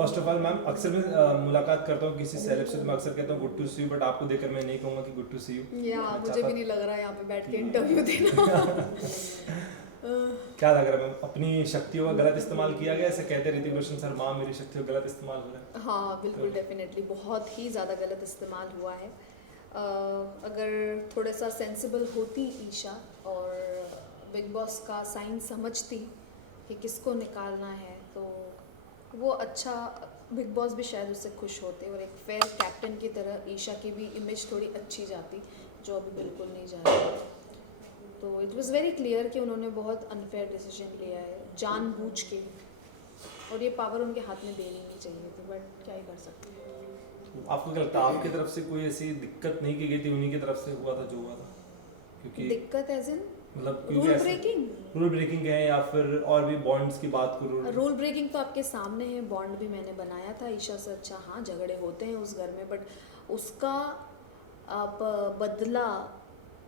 First of all ma'am अक्सर मैं मुलाकात करता हूँ किसी सेलेब से तो मैं अक्सर कहता हूँ good to see you, but आपको देखकर मैं नहीं कहूँगा कि गुड टू सी यू। या मुझे भी नहीं लग रहा है यहाँ पे बैठ के इंटरव्यू देना। क्या लग रहा है मैम, अपनी शक्तियों का गलत इस्तेमाल किया गया? ऐसे कहते ऋतिक रोशन सर, माँ मेरी शक्तियों का गलत इस्तेमाल हो रहा है। हाँ बिल्कुल, डेफिनेटली बहुत ही ज़्यादा गलत इस्तेमाल हुआ है। अगर थोड़ा सा सेंसिबल होती ईशा और बिग बॉस का साइन समझती कि किसको निकालना है, तो वो अच्छा, बिग बॉस भी शायद उससे खुश होते और एक फेयर कैप्टन की तरह ईशा की भी इमेज थोड़ी अच्छी जाती, जो अभी बिल्कुल नहीं जा रही। तो इट वाज वेरी क्लियर कि उन्होंने बहुत अनफेयर डिसीजन लिया है जानबूझ के, और ये पावर उनके हाथ में देनी नहीं चाहिए थी, बट क्या ही कर सकते हैं। तो आपको क्या लगता है आपकी तरफ से कोई ऐसी दिक्कत नहीं की गई थी, उन्हीं की तरफ से हुआ था जो हुआ था? क्योंकि दिक्कत एज इन मतलब रूल ब्रेकिंग, रूल ब्रेकिंग है या फिर और भी बॉन्ड्स की बात करो। रूल ब्रेकिंग तो आपके सामने है, बॉन्ड भी मैंने बनाया था ईशा से। अच्छा हाँ, झगड़े होते हैं उस घर में, बट उसका आप बदला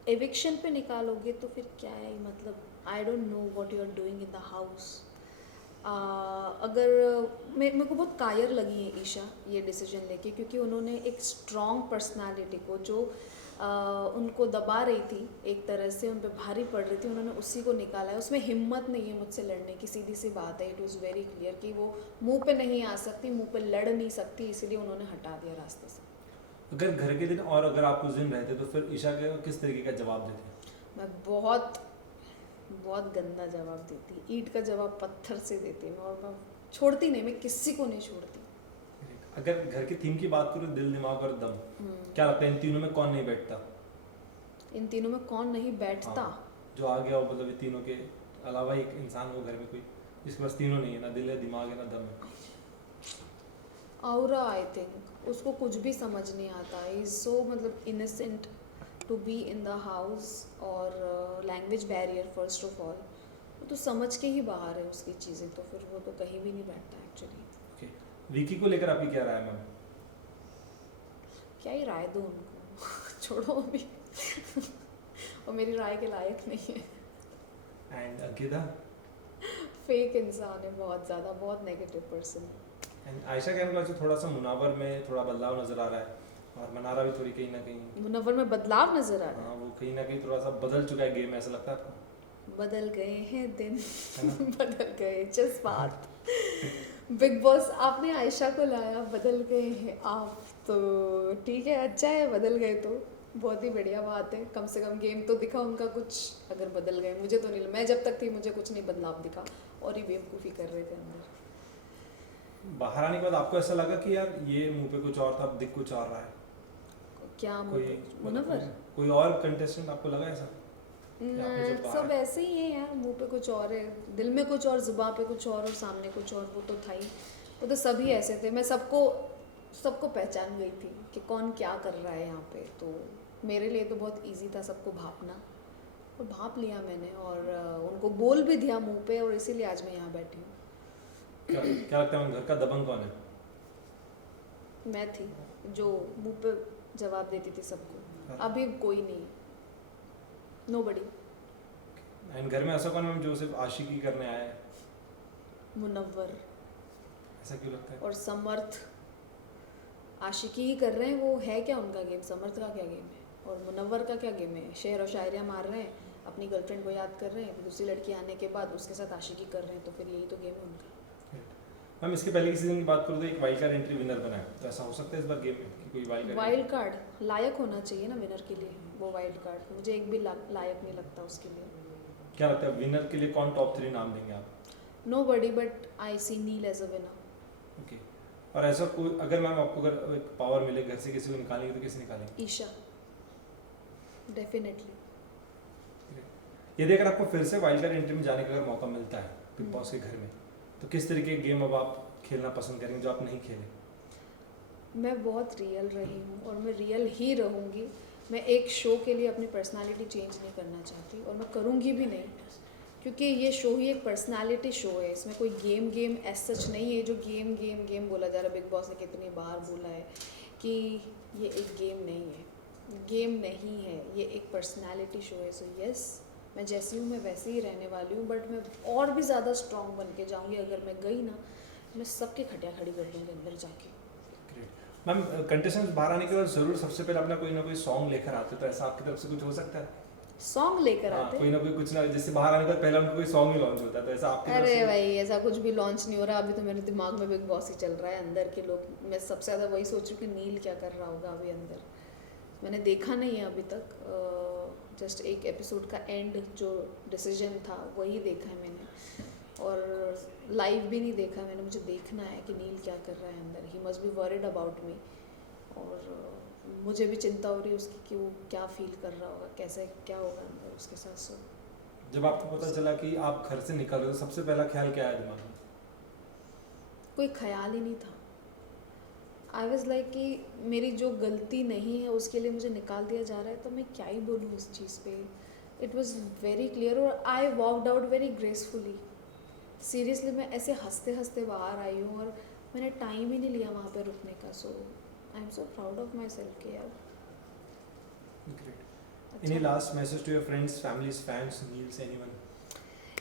एविक्शन पे निकालोगे तो फिर क्या है मतलब। I don't know what you are doing in the house. अगर मेरे को बहुत कायर लगी है ईशा ये डिसीजन लेके, क्योंकि उन्होंने एक स्ट्रॉन्ग पर्सनालिटी को जो उनको दबा रही थी, एक तरह से उन पर भारी पड़ रही थी, उन्होंने उसी को निकाला है। उसमें हिम्मत नहीं है मुझसे लड़ने की, सीधी सी बात है। इट वाज वेरी क्लियर कि वो मुंह पे नहीं आ सकती, मुंह पे लड़ नहीं सकती, इसीलिए उन्होंने हटा दिया रास्ते से। अगर घर के दिन और अगर आप उस दिन रहते तो फिर ईशा के किस तरीके का जवाब देते? मैं बहुत बहुत गंदा जवाब देती, ईंट का जवाब पत्थर से देती मैं, और मैं छोड़ती नहीं, मैं किसी को नहीं छोड़ती। अगर घर की थीम की बात करूँ, दिल दिमाग और दम, क्या लगता है इन तीनों में कौन नहीं बैठता? इन तीनों में कौन नहीं बैठता? जो आ गया हो, मतलब ये तीनों के अलावा एक इंसान हो घर में कोई जिसके पास तीनों नहीं है, ना दिल है, दिमाग है, ना दम है। औरा, आई थिंक उसको कुछ भी समझ नहीं आता। इज सो मतलब innocent to be in the house, और language barrier first of all, वो तो समझ के ही बाहर है उसकी चीज़ें, तो फिर वो तो कहीं भी नहीं बैठता एक्चुअली। विकी को लेकर आपकी क्या राय है मैम? क्या ही राय दूँ उनको छोड़ो अभी और मेरी राय के लायक नहीं है। एंड अंकिता? फेक इंसान है बहुत ज़्यादा, बहुत नेगेटिव पर्सन है। एंड आयशा कहने लगा थोड़ा सा मुनावर में थोड़ा बदलाव नजर आ रहा है, और मनारा भी थोड़ी कहीं ना कहीं। मुनव्वर में बदलाव नजर आ रहा है? हाँ, वो कहीं ना कहीं थोड़ा सा बदल चुका है गेम, ऐसा लगता है आपको? बदल गए हैं दिन बदल गए जज्बात। बिग बॉस आपने आयशा को लाया, बदल गए हैं आप, तो ठीक है, अच्छा है, बदल गए तो बहुत ही बढ़िया बात है। कम से कम गेम तो दिखा उनका कुछ, अगर बदल गए। मुझे तो नहीं, मैं जब तक थी मुझे कुछ नहीं बदलाव दिखा, और ही बेवकूफ़ी कर रहे थे अंदर। बाहर आने के बाद आपको ऐसा लगा कि यार ये मुंह पे कुछ और था, अब दिख कुछ और रहा है? क्या कोई मुनव्वर? कोई और कंटेस्टेंट आपको लगा ऐसा? सब ऐसे ही है यार, मुंह पे कुछ और है, दिल में कुछ और, जुबान पे कुछ और सामने कुछ और। वो तो था ही, वो तो सभी ऐसे थे। मैं सबको पहचान गई थी कि कौन क्या कर रहा है यहाँ पे। तो मेरे लिए तो बहुत इजी था सबको भापना, और भाप लिया मैंने, और उनको बोल भी दिया मुंह पे, और इसीलिए आज मैं यहाँ बैठी हूँ। क्या लगता है घर का दबंग कौन है? मैं थी जो मुंह पे जवाब देती थी सबको, अभी कोई नहीं, नोबडी। एंड घर में ऐसा कौन है जो सिर्फ आशिकी करने आया है? मुनव्वर। ऐसा क्यों लगता है? और समर्थ आशिकी ही कर रहे हैं, वो है क्या उनका गेम? समर्थ का क्या गेम है और मुनव्वर का क्या गेम है? शेर और शायरियाँ मार रहे हैं, अपनी गर्लफ्रेंड को याद कर रहे हैं, फिर दूसरी लड़की आने के बाद उसके साथ आशिकी कर रहे हैं, तो फिर यही तो गेम है उनका। मैम इसके पहले की सीजन की बात करूँ तो एक वाइल्ड कार्ड एंट्री विनर बना है, तो ऐसा हो सकता है इस बार गेम में कि कोई वाइल्ड कार्ड लायक होना चाहिए ना विनर के लिए? वो वाइल्ड कार्ड मुझे एक भी लायक नहीं लगता उसके लिए। क्या लगता है विनर के लिए कौन टॉप 3 नाम देंगे आप? Nobody, but I see Neel as a winner. Okay, और ऐसा कोई अगर मैम आपको अगर एक पावर मिले घर से किसी को निकालेंगे तो किसे निकालेंगे? ईशा, डेफिनेटली। यदि अगर आपको फिर से वाइल्ड कार्ड एंट्री में जाने का अगर मौका मिलता है बिग बॉस के घर में, तो किस तरीके के गेम अब आप खेलना पसंद करेंगे जो आप नहीं खेले? मैं बहुत रियल रही हूँ और मैं रियल ही रहूँगी। मैं एक शो के लिए अपनी पर्सनालिटी चेंज नहीं करना चाहती, और मैं करूँगी भी नहीं, क्योंकि ये शो ही एक पर्सनालिटी शो है। इसमें कोई गेम एज सच नहीं है, जो गेम बोला जा रहा है। बिग बॉस ने कितनी बार बोला है कि ये एक गेम नहीं है, गेम नहीं है, ये एक पर्सनालिटी शो है। सो यस, मैं जैसी हूँ मैं वैसे ही रहने वाली हूँ, बट मैं और भी ज़्यादा स्ट्रॉन्ग बन के जाऊँगी अगर मैं गई ना, मैं सबकी खटिया खड़ी कर दूंगी अंदर जाके। ग्रेट मैम, कंटेस्टेंट्स बाहर आने के बाद जरूर सबसे पहले अपना कोई ना कोई सॉन्ग लेकर आते, तो ऐसा आपकी तरफ से कुछ हो सकता है? सॉन्ग लेकर हाँ, आते कोई ना कोई कुछ ना, जैसे बाहर आने के बाद पहला उनका कोई सॉन्ग ही लॉन्च होता है, तो ऐसा आपकी तरफ अरे से? भाई ऐसा कुछ भी लॉन्च नहीं हो रहा अभी, तो मेरे दिमाग में बिग बॉस ही चल रहा है, अंदर के लोग, मैं सबसे ज़्यादा वही सोच रही हूँ कि नील क्या कर रहा होगा अभी अंदर। मैंने देखा नहीं है अभी तक, जस्ट एक एपिसोड का एंड जो डिसीजन था वही देखा है मैंने, और लाइव भी नहीं देखा मैंने। मुझे देखना है कि नील क्या कर रहा है अंदर, he must be worried about me, और मुझे भी चिंता हो रही है उसकी कि वो क्या फील कर रहा होगा, कैसे क्या होगा अंदर उसके साथ। सो जब आपको पता चला कि आप घर से निकल रहे हो, तो सबसे पहला ख्याल क्या आया दिमाग में? कोई ख्याल ही नहीं था। आई वॉज लाइक कि मेरी जो गलती नहीं है उसके लिए मुझे निकाल दिया जा रहा है, तो मैं क्या ही बोलूँ उस चीज़ पे। इट वॉज वेरी क्लियर, और I walked out very gracefully. Seriously मैं ऐसे हंसते हंसते बाहर आई हूँ, और मैंने टाइम ही नहीं लिया वहाँ पे रुकने का। So I am so proud of my self कि यार great. Any last message to your friends, families, fans, नील्स, एनीवन?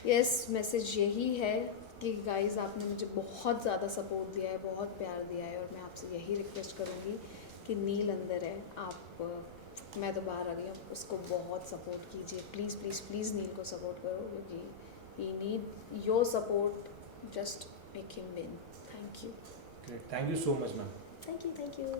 यस, मैसेज यही है कि गाइस आपने मुझे बहुत ज़्यादा सपोर्ट दिया है, बहुत प्यार दिया है, और मैं आपसे यही रिक्वेस्ट करूँगी कि नील अंदर है, आप मैं तो बाहर आ गई हूँ, उसको बहुत सपोर्ट कीजिए, प्लीज़ प्लीज़ प्लीज़ नील को सपोर्ट करो, क्योंकि he need your support, just make him win. Thank you. Great, thank you so much ma'am. Thank you.